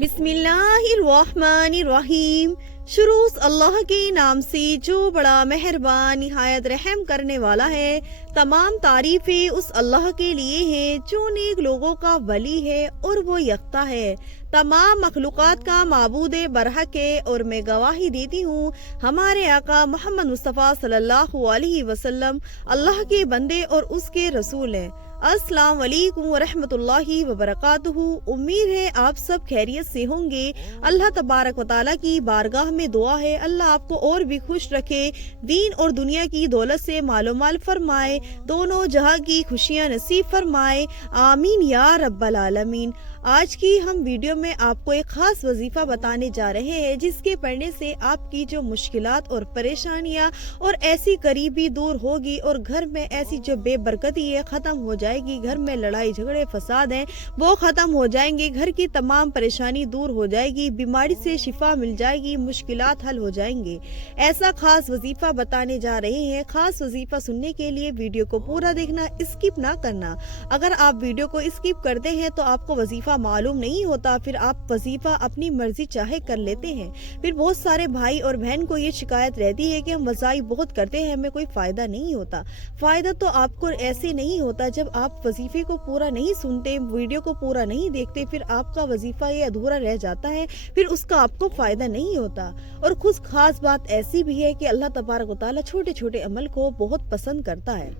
बिस्मिल्लाहिर्रहमानिर्रहीम। शुरू अल्लाह के नाम से जो बड़ा मेहरबान निहायत रहम करने वाला है। तमाम तारीफें उस अल्लाह के लिए हैं जो नेक लोगों का वली है और वो यकता है, तमाम मखलूक़ात का माबूद बरहक है। और मैं गवाही देती हूँ हमारे आका मोहम्मद मुस्तफ़ा सल्लल्लाहु अलैहि वसल्लम अल्लाह के बंदे और उसके रसूल हैं। अस्सलाम वालेकुम वरहमतुल्लाहि वबरकातुहू। उम्मीद है आप सब खैरियत से होंगे। अल्लाह तबारक व तआला की बारगाह में दुआ है अल्लाह आपको और भी खुश रखे, दीन और दुनिया की दौलत से मालोमाल फरमाए, दोनों जहां की खुशियां नसीब फरमाए, आमीन या रब्बल आलमीन। आज की हम वीडियो में आपको एक खास वजीफा बताने जा रहे हैं जिसके पढ़ने से आपकी जो मुश्किलात और परेशानियां और ऐसी करीबी दूर होगी और घर में ऐसी जो बेबरकती है खत्म हो जाएगी, घर में लड़ाई झगड़े फसाद हैं वो खत्म हो जाएंगे, घर की तमाम परेशानी दूर हो जाएगी, बीमारी से शिफा मिल जाएगी, मुश्किलात हल हो जाएंगे। ऐसा खास वजीफा बताने जा रहे हैं। खास वजीफा सुनने के लिए वीडियो को पूरा देखना, स्किप ना करना। अगर आप वीडियो को स्किप करते हैं तो आपको वजीफा मालूम नहीं होता, फिर आप वजीफा अपनी मर्जी चाहे कर लेते हैं। फिर बहुत सारे भाई और बहन को ये शिकायत रहती है कि हम वज़ाइफ बहुत करते हैं, हमें कोई फायदा नहीं होता। फायदा तो आपको ऐसे नहीं होता जब आप वजीफे को पूरा नहीं सुनते, वीडियो को पूरा नहीं देखते, फिर आपका वजीफा ये अधूरा रह जाता है, फिर उसका आपको फायदा नहीं होता। और कुछ खास बात ऐसी भी है कि अल्लाह तबारक व तआला छोटे छोटे अमल को बहुत पसंद करता है,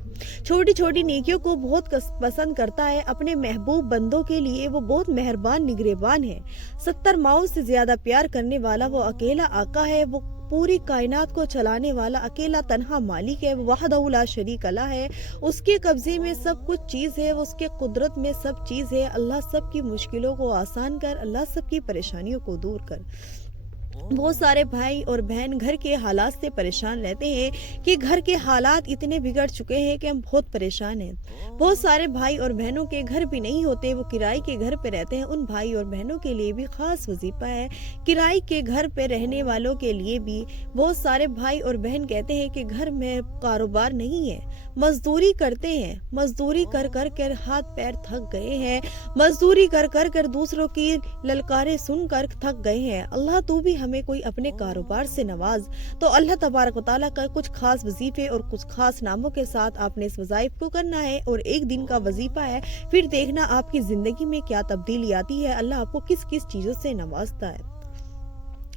छोटी छोटी नेकियों को बहुत पसंद करता है। अपने महबूब बंदों के लिए वो बहुत मेहरबान निगरेबान है। 70 माओं से ज्यादा प्यार करने वाला वो अकेला आका है, वो पूरी कायनात को चलाने वाला अकेला तन्हा मालिक है, वो वहदहू ला शरीक ला है। उसके कब्जे में सब कुछ चीज है, वो उसके कुदरत में सब चीज है। अल्लाह सबकी मुश्किलों को आसान कर, अल्लाह सबकी परेशानियों को दूर कर। बहुत सारे भाई और बहन घर के हालात से परेशान रहते हैं कि घर के हालात इतने बिगड़ चुके हैं कि हम बहुत परेशान हैं। बहुत सारे भाई और बहनों के घर भी नहीं होते, वो किराए के घर पे रहते हैं। उन भाई और बहनों के लिए भी खास वजीफा है। किराए के घर पे रहने वालों के लिए भी बहुत सारे भाई और बहन कहते हैं कि घर में कारोबार नहीं है, मजदूरी करते हैं, मजदूरी कर कर कर हाथ पैर थक गए हैं, मजदूरी कर कर कर दूसरों की ललकारे सुनकर थक गए हैं। अल्लाह तू भी हमें कोई अपने कारोबार से नवाज। तो अल्लाह तबारक व तआला का कुछ खास वजीफे और कुछ खास नामों के साथ आपने इस वज़ाइफ को करना है और एक दिन का वजीफा है, फिर देखना आपकी जिंदगी में क्या तब्दीली आती है, अल्लाह आपको किस किस चीजों से नवाजता है।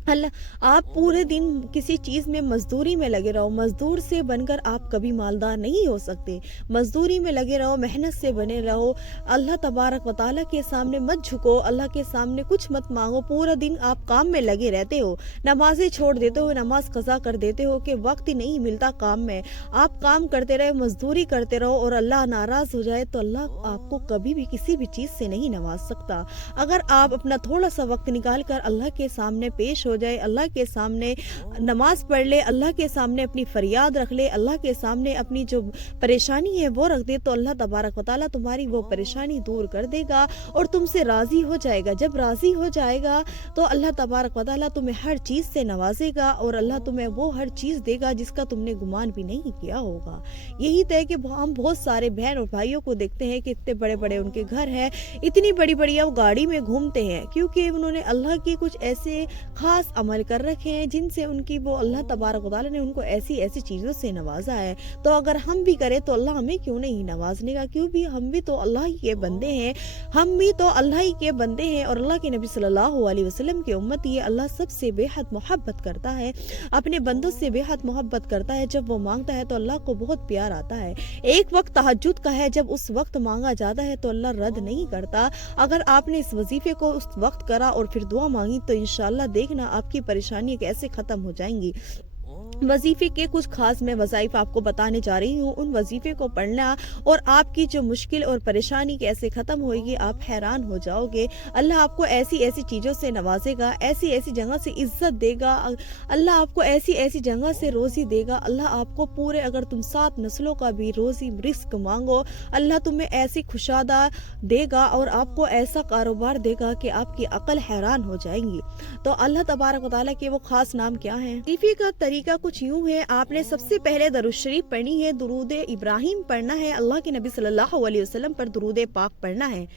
अल्लाह आप पूरे दिन किसी चीज में मजदूरी में लगे रहो, मजदूर से बनकर आप कभी मालदार नहीं हो सकते। मजदूरी में लगे रहो, मेहनत से बने रहो, अल्लाह तबारक व तआला के सामने मत झुको, अल्लाह के सामने कुछ मत मांगो। पूरा दिन आप काम में लगे रहते हो, नमाजें छोड़ देते हो, नमाज कज़ा कर देते हो कि वक्त ही नहीं मिलता काम में। आप काम करते रहे, मजदूरी करते रहो और अल्लाह नाराज हो जाए तो अल्लाह आपको कभी भी किसी भी चीज से नहीं नवाज सकता। अगर आप अपना थोड़ा सा वक्त निकाल कर अल्लाह के सामने पेश हो जाए, अल्लाह के सामने नमाज पढ़ ले, अल्लाह के सामने अपनी फरियाद रख ले, अल्लाह के सामने अपनी जो परेशानी है वो रख दे, तो अल्लाह तबारक व तआला तुम्हारी वो परेशानी दूर कर देगा और तुमसे राजी हो जाएगा। जब राजी हो जाएगा तो अल्लाह तबारक व तआला तुम्हें हर चीज से नवाजेगा और अल्लाह तुम्हें वो हर चीज देगा जिसका तुमने गुमान भी नहीं किया होगा। यही तय कि हम बहुत सारे बहन और भाइयों को देखते हैं कि इतने बड़े बड़े उनके घर हैं, इतनी बड़ी बड़ी वो गाड़ी में घूमते हैं, क्योंकि उन्होंने अल्लाह की कुछ ऐसे खास अमल कर रखे हैं जिनसे उनकी वो अल्लाह तबारक व तआला ने उनको ऐसी ऐसी चीजों से नवाजा है। तो अगर हम भी करें तो अल्लाह हमें क्यों नहीं नवाजने का, क्यों भी हम भी तो अल्लाह ही के बंदे हैं, हम भी तो अल्लाह ही के बंदे हैं और अल्लाह के नबी सल्लल्लाहु अलैहि वसल्लम की उम्मत ही है। अल्लाह सबसे बेहद मोहब्बत करता है, अपने बंदों से बेहद मोहब्बत करता है। जब वो मांगता है तो अल्लाह को बहुत प्यार आता है। एक वक्त तहज्जुद का है, जब उस वक्त मांगा जाता है तो अल्लाह रद्द नहीं करता। अगर आपने इस वजीफे को उस वक्त करा और फिर दुआ मांगी तो इंशाअल्लाह देखना आपकी परेशानी कैसे खत्म हो जाएंगी। वजीफे के कुछ खास मैं वज़ाइफ आपको बताने जा रही हूँ। उन वजीफे को पढ़ना और आपकी जो मुश्किल और परेशानी कैसे खत्म होगी आप हैरान हो जाओगे। अल्लाह आपको ऐसी ऐसी चीज़ों से नवाजेगा, ऐसी ऐसी जगह से इज्जत देगा, अल्लाह आपको ऐसी ऐसी जगह से रोज़ी देगा। अल्लाह आपको पूरे, अगर तुम 7 नस्लों का भी रोज़ी रिस्क मांगो, अल्लाह तुम्हें ऐसी खुशादा देगा और आपको ऐसा कारोबार देगा कि आपकी अकल हैरान हो जाएंगी। तो अल्लाह तबारक व तआला के वो खास नाम क्या है। वजीफे का तरीका कुछ यूं है, आपने सबसे पहले दरूद शरीफ पढ़नी है, दुरूद इब्राहिम पढ़ना है, अल्लाह के नबी सल्लल्लाहु अलैहि वसल्लम पर दुरूद पाक पढ़ना है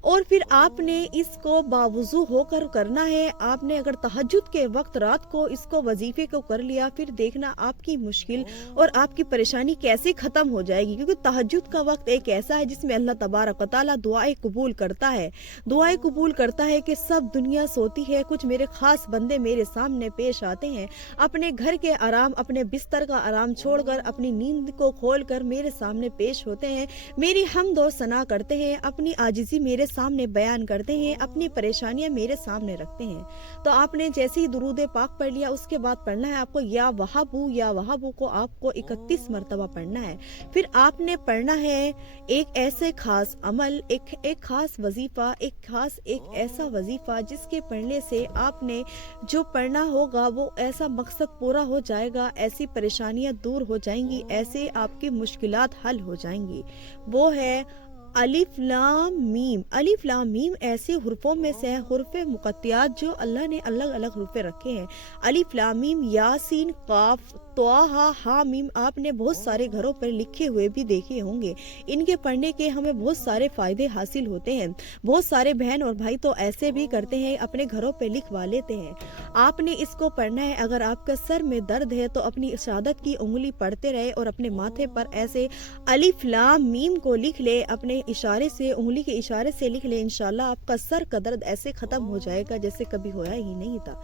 اور پھر آپ نے اس کو باوضو ہو کر کرنا ہے۔ آپ نے اگر تہجد کے وقت رات کو اس کو وظیفے کو کر لیا، پھر دیکھنا آپ کی مشکل اور آپ کی پریشانی کیسے ختم ہو جائے گی، کیونکہ تہجد کا وقت ایک ایسا ہے جس میں اللہ تبارک و تعالیٰ دعائیں قبول کرتا ہے۔ دعائیں قبول کرتا ہے کہ سب دنیا سوتی ہے، کچھ میرے خاص بندے میرے سامنے پیش آتے ہیں، اپنے گھر کے آرام، اپنے بستر کا آرام چھوڑ کر، اپنی نیند کو کھول کر میرے سامنے پیش ہوتے ہیں، میری حمد و ثنا کرتے ہیں، اپنی عاجزی میرے سامنے بیان کرتے ہیں، اپنی پریشانیاں میرے سامنے رکھتے ہیں۔ تو آپ نے جیسے ہی درود پاک پڑھ لیا، اس کے بعد پڑھنا ہے آپ کو یا وہابو کو آپ کو 31 مرتبہ پڑھنا ہے۔ پھر آپ نے پڑھنا ہے ایک ایسے خاص عمل، ایک خاص وظیفہ، ایک ایسا وظیفہ جس کے پڑھنے سے آپ نے جو پڑھنا ہوگا وہ ایسا مقصد پورا ہو جائے گا، ایسی پریشانیاں دور ہو جائیں گی، ایسے آپ کی مشکلات حل ہو جائیں گی۔ وہ ہے الف لام میم۔ الف لام میم ایسے حروفوں میں سے ہے، حروف مقطعات جو اللہ نے الگ الگ حروف رکھے ہیں۔ الف لام میم، یاسین، قاف، طٰہٰ، ہا میم آپ نے بہت سارے گھروں پر لکھے ہوئے بھی دیکھے ہوں گے۔ ان کے پڑھنے کے ہمیں بہت سارے فائدے حاصل ہوتے ہیں۔ بہت سارے بہن اور بھائی تو ایسے بھی کرتے ہیں، اپنے گھروں پہ لکھوا لیتے ہیں۔ آپ نے اس کو پڑھنا ہے۔ اگر آپ کا سر میں درد ہے تو اپنی شہادت کی انگلی پڑھتے رہے اور اپنے ماتھے پر ایسے الف لام میم کو لکھ لے، اپنے اشارے سے، انگلی کے اشارے سے لکھ لے، انشاءاللہ آپ کا سر کا درد ایسے ختم ہو جائے گا جیسے کبھی ہوا ہی نہیں تھا۔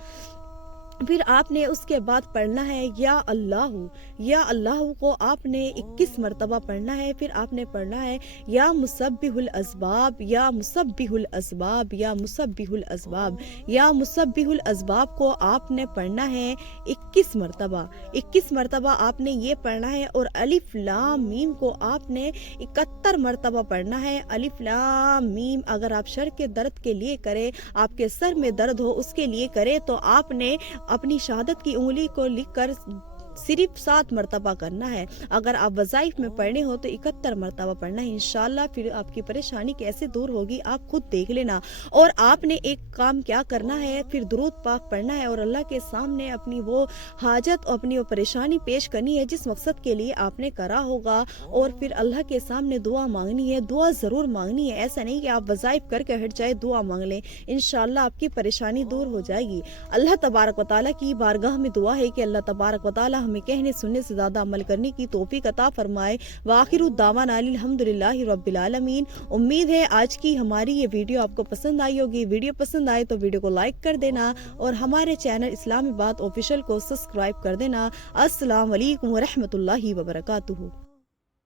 پھر آپ نے اس کے بعد پڑھنا ہے یا اللہ کو آپ نے 21 مرتبہ پڑھنا ہے۔ پھر آپ نے پڑھنا ہے یا مسبح الاسباب، یا مسبح الاسباب، یا مسبح الاسباب، یا مسبح الاسباب کو آپ نے پڑھنا ہے 21 مرتبہ۔ 21 مرتبہ آپ نے یہ پڑھنا ہے۔ اور الف لام میم کو آپ نے 71 مرتبہ پڑھنا ہے۔ الف لام میم اگر آپ سر کے درد کے لیے کرے، آپ کے سر میں درد ہو اس کے لیے کرے، تو آپ نے اپنی شہادت کی انگلی کو لکھ کر صرف 7 مرتبہ کرنا ہے۔ اگر آپ وظائف میں پڑھنے ہو تو 71 مرتبہ پڑھنا ہے انشاءاللہ۔ پھر آپ کی پریشانی کیسے دور ہوگی آپ خود دیکھ لینا۔ اور آپ نے ایک کام کیا کرنا ہے، پھر درود پاک پڑھنا ہے اور اللہ کے سامنے اپنی وہ حاجت اور اپنی وہ پریشانی پیش کرنی ہے جس مقصد کے لیے آپ نے کرا ہوگا، اور پھر اللہ کے سامنے دعا مانگنی ہے۔ دعا ضرور مانگنی ہے، ایسا نہیں کہ آپ وظائف کر کے ہٹ جائے دعا مانگ لیں، انشاءاللہ آپ کی پریشانی دور ہو جائے گی۔ اللہ تبارک و تعالیٰ کی بارگاہ میں دعا ہے کہ اللہ تبارک و تعالیٰ ہمیں کہنے سننے سے زیادہ عمل کرنے کی توفیق عطا فرمائے۔ وآخر الدعوانا الحمدللہ رب العالمین۔ امید ہے آج کی ہماری یہ ویڈیو آپ کو پسند آئی ہوگی۔ ویڈیو پسند آئے تو ویڈیو کو لائک کر دینا اور ہمارے چینل اسلامی بات آفیشیل کو سبسکرائب کر دینا۔ السلام علیکم ورحمۃ اللہ وبرکاتہ۔